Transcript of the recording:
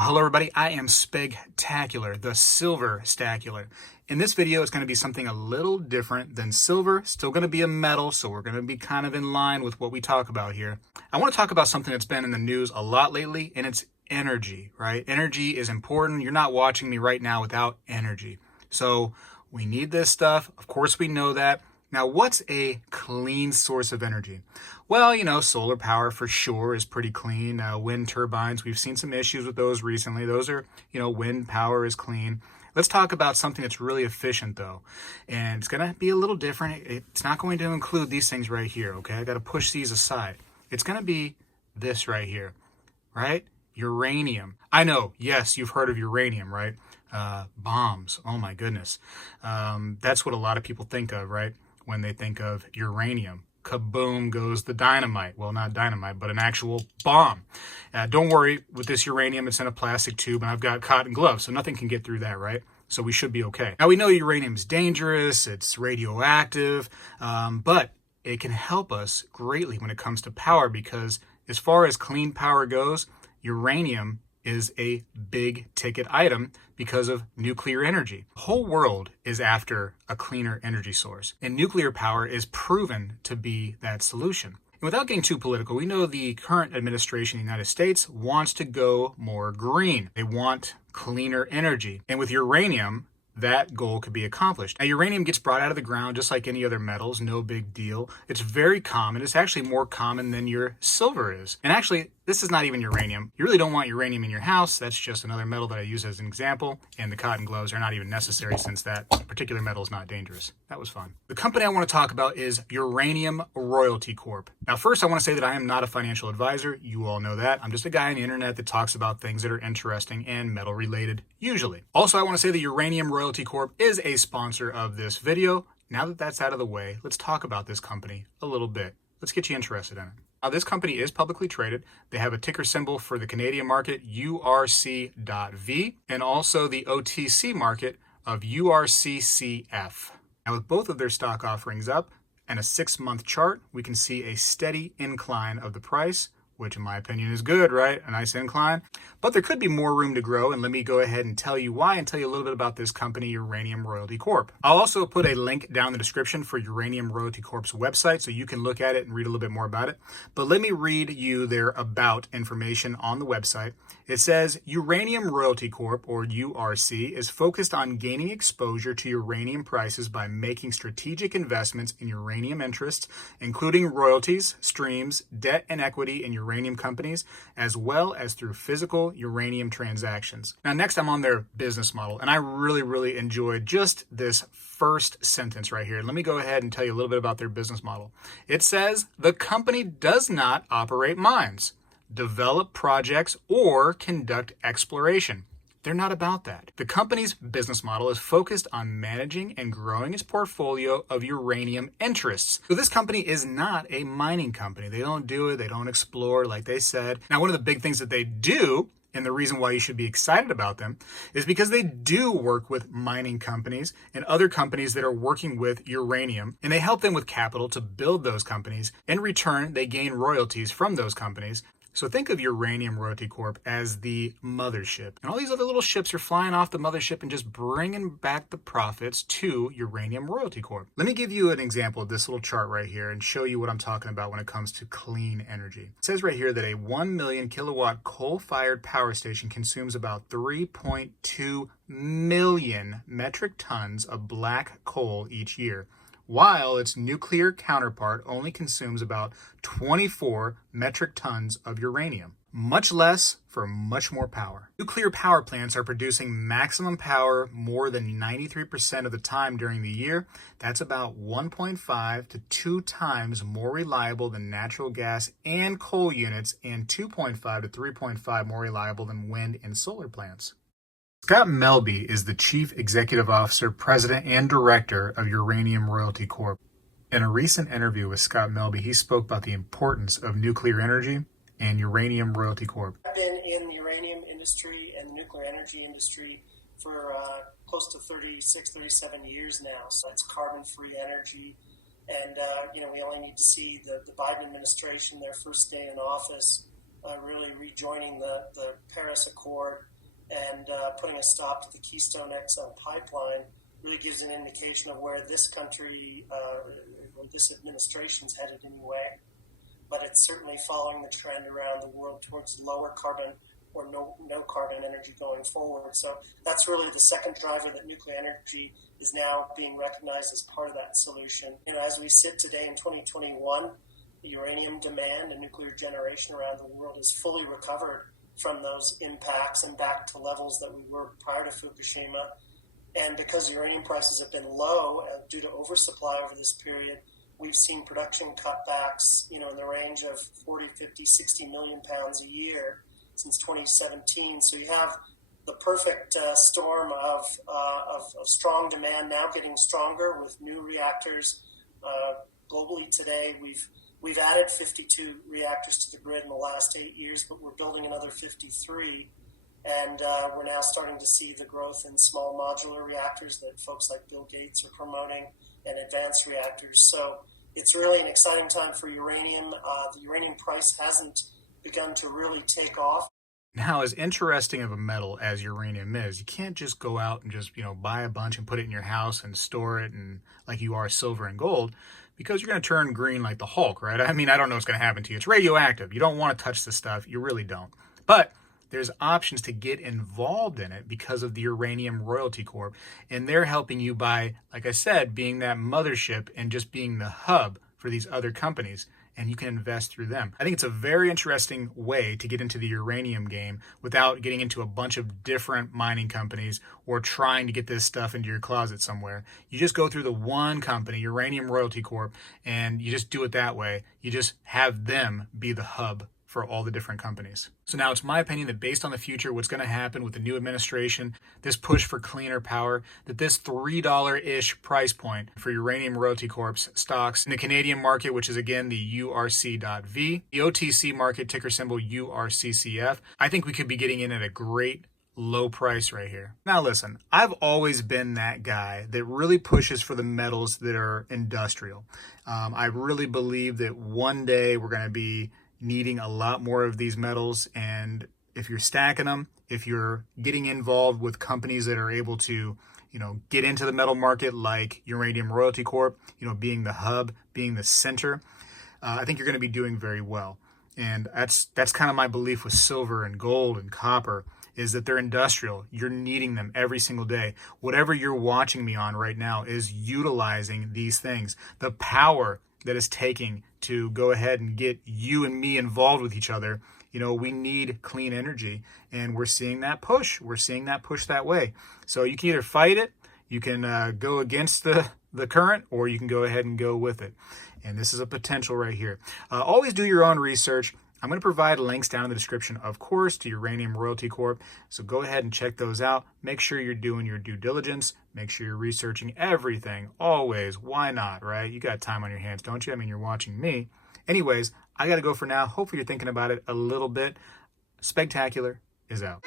Well, hello everybody, I am Spegtacular, the Silver Stacular. In this video, it's going to be something a little different than silver, still going to be a metal, so we're going to be kind of in line with what we talk about here. I want to talk about something that's been in the news a lot lately, and it's energy, right? Energy is important. You're not watching me right now without energy. So we need this stuff. Of course, we know that. Now, what's a clean source of energy? Well, solar power for sure is pretty clean. Wind turbines, we've seen some issues with those recently. Those are, wind power is clean. Let's talk about something that's really efficient, though. And it's going to be a little different. It's not going to include these things right here, okay? I got to push these aside. It's going to be this right here, right? Uranium. I know, yes, you've heard of uranium, right? Bombs. Oh, my goodness. That's what a lot of people think of, right? When they think of uranium. Kaboom goes the dynamite. Well, not dynamite, but an actual bomb. Don't worry, with this uranium, it's in a plastic tube, and I've got cotton gloves, so nothing can get through that, right? So we should be okay. Now, we know uranium is dangerous, it's radioactive, but it can help us greatly when it comes to power because as far as clean power goes, uranium is a big ticket item because of nuclear energy. The whole world is after a cleaner energy source, and nuclear power is proven to be that solution. And without getting too political, we know the current administration in the United States wants to go more green. They want cleaner energy. And with uranium, that goal could be accomplished. Now, uranium gets brought out of the ground just like any other metals, no big deal. It's very common. It's actually more common than your silver is. And actually, this is not even uranium. You really don't want uranium in your house. That's just another metal that I use as an example. And the cotton gloves are not even necessary since that particular metal is not dangerous. That was fun. The company I want to talk about is Uranium Royalty Corp. Now, first, I want to say that I am not a financial advisor. You all know that. I'm just a guy on the internet that talks about things that are interesting and metal related, usually. Also, I want to say that Uranium Royalty Corp is a sponsor of this video. Now that that's out of the way, let's talk about this company a little bit. Let's get you interested in it. Now, this company is publicly traded. They have a ticker symbol for the Canadian market, URC.V, and also the OTC market of URCCF. Now, with both of their stock offerings up and a 6-month chart, we can see a steady incline of the price, which in my opinion is good, right? A nice incline. But there could be more room to grow, and let me go ahead and tell you why and tell you a little bit about this company, Uranium Royalty Corp. I'll also put a link down in the description for Uranium Royalty Corp's website so you can look at it and read a little bit more about it. But let me read you their about information on the website. It says, Uranium Royalty Corp, or URC, is focused on gaining exposure to uranium prices by making strategic investments in uranium interests, including royalties, streams, debt and equity in uranium companies, as well as through physical uranium transactions. Now, next I'm on their business model, and I really enjoyed just this first sentence right here. Let me go ahead and tell you a little bit about their business model. It says, the company does not operate mines, develop projects, or conduct exploration. They're not about that. The company's business model is focused on managing and growing its portfolio of uranium interests. So this company is not a mining company. They don't do it. They don't explore like they said. Now, one of the big things that they do, and the reason why you should be excited about them, is because they do work with mining companies and other companies that are working with uranium, and they help them with capital to build those companies. In return, they gain royalties from those companies. So think of Uranium Royalty Corp as the mothership. And all these other little ships are flying off the mothership and just bringing back the profits to Uranium Royalty Corp. Let me give you an example of this little chart right here and show you what I'm talking about when it comes to clean energy. It says right here that a 1 million kilowatt coal-fired power station consumes about 3.2 million metric tons of black coal each year, while its nuclear counterpart only consumes about 24 metric tons of uranium. Much less for much more power. Nuclear power plants are producing maximum power more than 93% of the time during the year. That's about 1.5 to 2 times more reliable than natural gas and coal units, and 2.5 to 3.5 more reliable than wind and solar plants. Scott Melby is the Chief Executive Officer, President, and Director of Uranium Royalty Corp. In a recent interview with Scott Melby, he spoke about the importance of nuclear energy and Uranium Royalty Corp. I've been in the uranium industry and the nuclear energy industry for close to 36, 37 years now. So it's carbon-free energy. And, we only need to see the Biden administration, their first day in office, really rejoining the Paris Accord and putting a stop to the Keystone XL pipeline really gives an indication of where this country or this administration's headed anyway. But it's certainly following the trend around the world towards lower carbon or no carbon energy going forward. So that's really the second driver, that nuclear energy is now being recognized as part of that solution. As we sit today in 2021, uranium demand and nuclear generation around the world is fully recovered from those impacts and back to levels that we were prior to Fukushima. And because uranium prices have been low due to oversupply over this period, we've seen production cutbacks, in the range of 40, 50, 60 million pounds a year since 2017. So you have the perfect storm of strong demand now getting stronger with new reactors. Globally today, we've added 52 reactors to the grid in the last 8 years, but we're building another 53. And we're now starting to see the growth in small modular reactors that folks like Bill Gates are promoting, and advanced reactors. So it's really an exciting time for uranium. The uranium price hasn't begun to really take off. Now, as interesting of a metal as uranium is, you can't just go out and just, buy a bunch and put it in your house and store it and like you are silver and gold, because you're going to turn green like the Hulk, right? I mean, I don't know what's going to happen to you. It's radioactive. You don't want to touch this stuff. You really don't. But there's options to get involved in it because of the Uranium Royalty Corp. And they're helping you by, like I said, being that mothership and just being the hub for these other companies. And you can invest through them. I think it's a very interesting way to get into the uranium game without getting into a bunch of different mining companies or trying to get this stuff into your closet somewhere. You just go through the one company, Uranium Royalty Corp, and you just do it that way. You just have them be the hub for all the different companies. So now it's my opinion that based on the future, what's going to happen with the new administration, this push for cleaner power, that this $3-ish price point for Uranium Royalty Corp's stocks in the Canadian market, which is again the URC.V, the OTC market, ticker symbol URCCF, I think we could be getting in at a great low price right here. Now listen, I've always been that guy that really pushes for the metals that are industrial. I really believe that one day we're going to be needing a lot more of these metals, and if you're stacking them, if you're getting involved with companies that are able to, get into the metal market like Uranium Royalty Corp, being the hub, being the center, I think you're going to be doing very well. And that's kind of my belief with silver and gold and copper, is that they're industrial. You're needing them every single day. Whatever you're watching me on right now is utilizing these things. The power that is taking to go ahead and get you and me involved with each other. We need clean energy, and we're seeing that push. We're seeing that push that way. So you can either fight it, you can go against the current, or you can go ahead and go with it. And this is a potential right here. Always do your own research. I'm going to provide links down in the description, of course, to Uranium Royalty Corp. So go ahead and check those out. Make sure you're doing your due diligence. Make sure you're researching everything. Always. Why not, right? You got time on your hands, don't you? I mean, you're watching me. Anyways, I got to go for now. Hopefully you're thinking about it a little bit. Spegtacular is out.